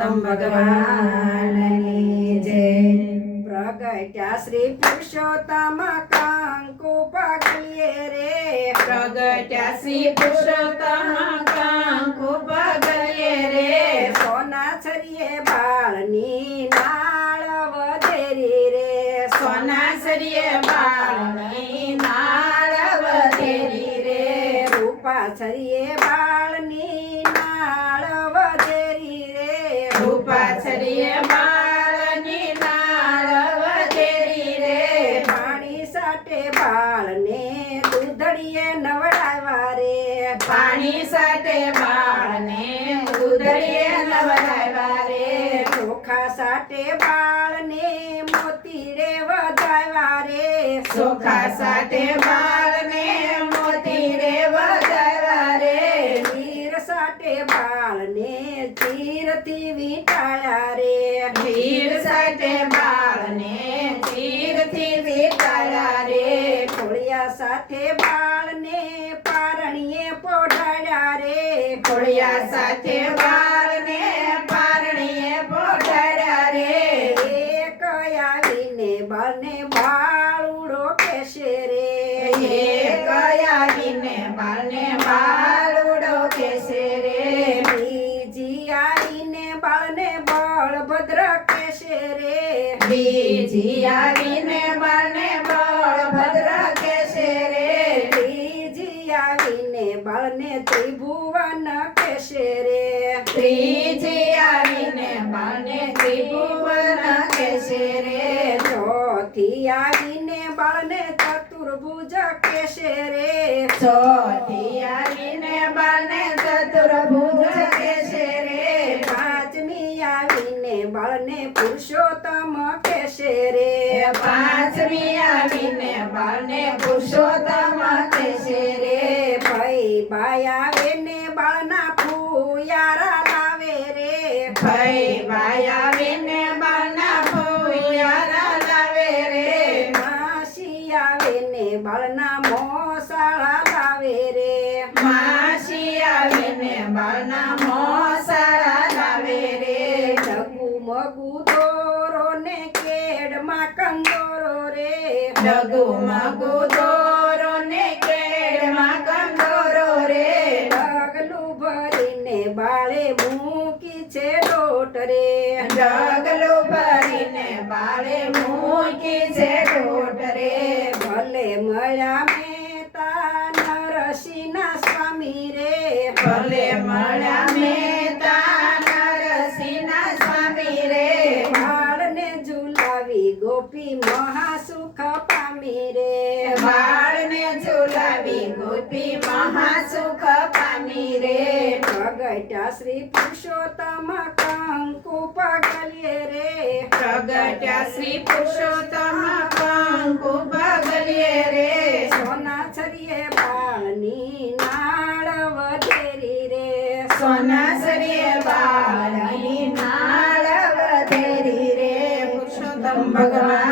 પુરુષોત્તમ ભગવાનની જય. પ્રગટ્યા શ્રી પુરુષોત્તમ કંકુ પગલીએ રે. પ્રગટ્યા શ્રી પુરુષોત્તમ કંકુ પગલીએ રે. સોના છરીએ બાળની નાળ વધેરી રે. સોના સરીએ બાળની નાળ વધેરી રે. રૂપા છરીએ બાળની નાળ વધેરી રે. રૂપા સરીએ બાળની નાળ વધેરી રે. પાણી સાટે બાળને દૂધડીએ નવડાવ્યા રે. પાણી સાથે બાળને દૂધડીએ નવડાવ્યા રે. ચોખા સાટે બાળને મોતી રે વધાવ્યા રે. ચોખા સાથે બાળને મોતી રે વધાવ્યા રે. હીર સાટે બાળને ચીરથી વીંટાળ્યા રે. હીર સાથે બાળને ચીરથી વીંટાળ્યા રે. ખોળિયા સાથે બાળને પારણીએ પોઢાડ્યા રે. ખોડિયા સાથે બાળને પારણીએ પોઢાડ્યા રે. એક આવીને બાળને બાળુડો કહેશે રે. એક આવીને બાળને બાળુડો કહેશે રે. બીજી આવીને બાળને બળભદ્ર કહેશે રે. બીજી આવીને બાળને બળભદ્ર કહેશે રે. ત્રીજી આવીને બાળને ત્રિભુવન કહેશે રે. ત્રીજી આવીને બાળને ત્રિભુવન કહેશે રે. ચોથી આવીને બાળને ચતુર્ભુજ કહેશે રે. ચોથી આવીને બાળને ચતુર્ભુજ કહેશે રે. પાંચમી આવીને બાળને પુરુષોત્તમ કહેશે રે. પાંચમી આવીને બાળને પુરુષોત્તમ કહેશે રે. ભાઈ ભાઈ આવે ને બાળના ફૂયારા લાવે રે. ભાઈ ભાઈ આવીને બાળના ફૂયારા લાવે રે. માસી આવે ને બાળના મોસાળા લાવે રે. માસી આવીને બાળના મોસાળા લાવે રે. ડગુમગુ દોરો ને કેડમાં કંદોરો રે. ડગુમગુ દોરો ને કેડમાં કંદોરો રે. ડગલું ભરીને બાળે મૂકી છે ડોટ રે. ડગલું ભરીને બાળે મૂકી છે ઢોટ રે. ભલે મળ્યા મહેતા નરસિંહના સ્વામી રે. ભલે મળ્યા મહેતા નરસિંહના સ્વામી રે. બાળને ઝુલાવી ગોપી મહાસુખ પામી રે. બાળને ઝુલાવી ગોપી મહાસુખ પામી રે. પ્રગટ્યા શ્રી પુરુષોત્તમ કંકુ પગલીએ રે. પ્રગટ્યા શ્રી પુરુષોત્તમ કંકુ પગલીએ રે. સોના છરીએ બાળની નાળ વધેરી રે. સોના સરીએ બાળની નાળ વધેરી રે. પુરુષોત્તમ ભગવાન